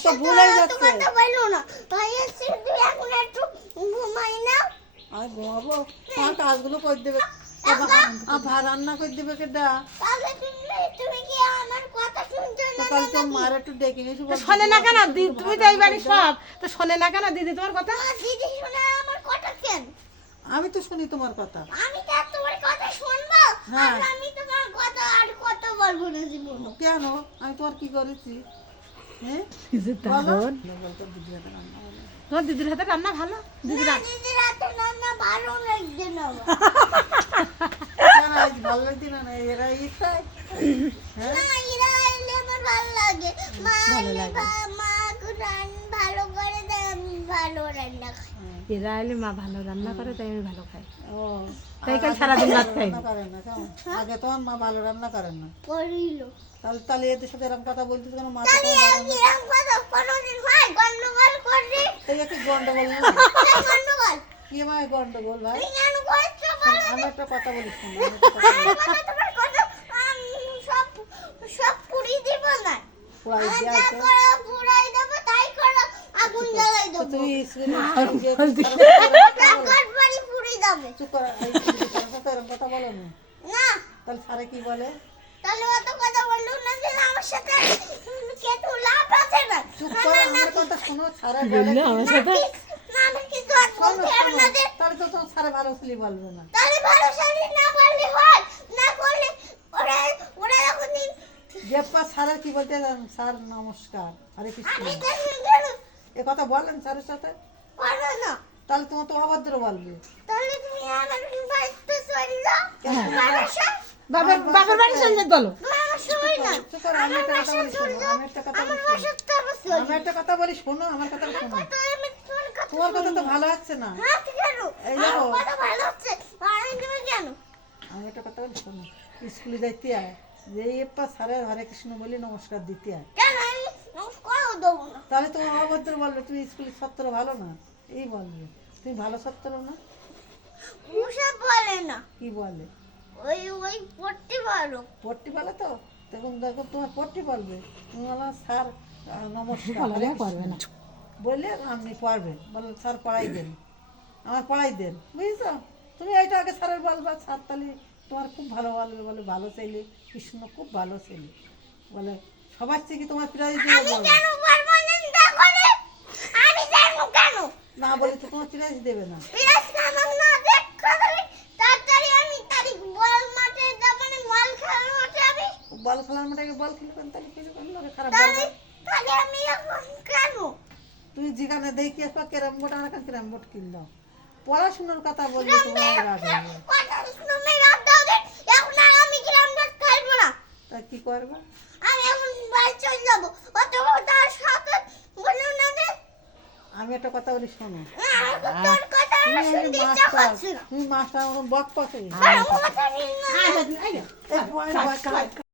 তো ভুলে যাচ্ছে কথা বলো না ভাই এসে তুই এখন একটু ঘুমাই না আমি ঘুমাবো আমার কাজগুলো করে দেবে ভাত রান্না করে দেবে কেডা তাহলে তুমি কি আমার কথা শুনছো না তাহলে তোর মার একটু ডেকে নিয়ে এসে শোনে না কেন তুমি তো এই বাড়ির সব তো শোনে না কেন দিদি তোমার কথা দিদি শোনা আমার কথা কেন আমি তো শুনি তোমার কথা আমি তো তোমার কথা শুনবো হ্যাঁ। আর আমি তোমার কথা আর কত বলবো না জীবনে কেন আমি তোমার কি করেছি হ্যাঁ তোমার দিদির হাতে রান্না ভালো দিদির দিদির হাতে রান্না ভালো লাগছে না আজ ভালো লাগছে না এরা ইচ্ছায় হ্যাঁ না এরা এলে আমার ভালো লাগে মা মা ভালো করে দেয় আমি ভালো রান্না খাই এরা এলে মা ভালো রান্না করে তাই আমি ভালো খাই ও তাই কাল সারাদিন ভাত খাই রান্না করেন না কেমন আগে তোমার মা ভালো রান্না করেন না করিল তাহলে এদের সাথে এরকম কথা বলছিস কেন মা তাহলে আমি এরকম কথা কোনোদিন হয় গন্ডগোল করি এই একটু গন্ডগোল না গন্ডগোল কি মায় গন্ডগোল ভাই তুই কেন করছো বলো আমি একটা কথা বলিস না তোমার কথা সব সব পুড়ি দিব না পুরাই আমি দিয়ে যা আছে করো পুড়াই দেবো তাই করো আগুন জ্বালাই দেবো তুই স্কুলে কাঠ বাড়ি পুড়ি যাবে চুপ কর এরকম কথা বলো না না তাহলে স্যারে কি বলে তাহলে অত কথা বললো না যে আমার সাথে কেটু লাভ আছে না চুপ কর আমার কথা শোনো স্যারে বলে না আমার সাথে না আমি কিছু আর বলতে হবে না যে তাহলে তো তোমার স্যারে ভালো ছিলি বলবে না তাহলে ভালো শাড়ি না করলে হয় না করলে ওরা ওরা যখন জেপ্পা স্যারের কি বলতে স্যার নমস্কার হরে কৃষ্ণ আমি জানি এ কথা বলেন স্যারের সাথে পারো না তাহলে তোমার তো অভদ্র বলবে তাহলে তুমি আমার বাড়িতে চলে যাও বাবার বাড়ির সঙ্গে বলো আমার সময় না চুপ কর আমি একটা কথা বলি শোনো আমি একটা কথা আমার বলি বাসা তো বসে আমি একটা কথা বলি শোনো আমার কথা শোনো আমি তোমার কথা তোমার কথা তো ভালো হচ্ছে না হ্যাঁ ঠিক আছে এই দেখো। আমার কথা ভালো হচ্ছে আর তুমি কেন আমি একটা কথা বলি শোনো স্কুলে যাইতে আয় যে এপ্পা স্যারের হরে কৃষ্ণ বলি নমস্কার দিতে আয় কেন আমি নমস্কারও দেবো না তাহলে তোমার অভদ্র বলবে তুমি স্কুলের ছাত্র ভালো না এই বলবে তুমি ভালো ছাত্র না মুসা বলে না কি বলে ওই পড়তে পারো পট্টি বলে তো তখন দেখো তোমার পট্টি বলবে তুমি বলো স্যার নমস্কার হরে করবে না কৃষ্ণ। বললে আপনি পড়বে বলো স্যার পড়াই দেন আমার পড়াই দেন বুঝেছো তুমি এইটা আগে স্যারের বলবা স্যার তাহলে তোমার খুব ভালো বলবে বলে ভালো ছেলে কৃষ্ণ খুব ভালো ছেলে বলে সবার থেকে তোমার প্রাইজ দিয়ে আমি বলবে কেন পারবো না তাহলে আমি জানবো কেন না বলে তো তোমার প্রাইজ দেবে না বিরাজ কামাল না দেখ তাড়াতাড়ি তাড়াতাড়ি আমি তারিখ বল মাঠে মানে বল খেলার মাঠে আমি বল খেলার মাঠে বল খেলবেন তাহলে কিছু করলো খারাপ তাহলে বলবে তাহলে আমি এখন কেন তুমি যেখানে দেখি আসবা ক্যারাম বোর্ড আর এখন ক্যারাম বোর্ড কিনলাম পড়াশোনার কথা বললে তোমার রাগ হবে তুমি রাত দাও দে এখন আর আমি গ্রামটা খেলবো না তা কি করবো আমি এখন বাড়ি চলে যাবো অত তার সাথে বললো না যে আমি একটা কথা বলি শোনো তোর কথা তুমি শুনতে ইচ্ছা করছে না তুমি মাস্টার বক পাকে আর আমার কথা নিয়ে না আয়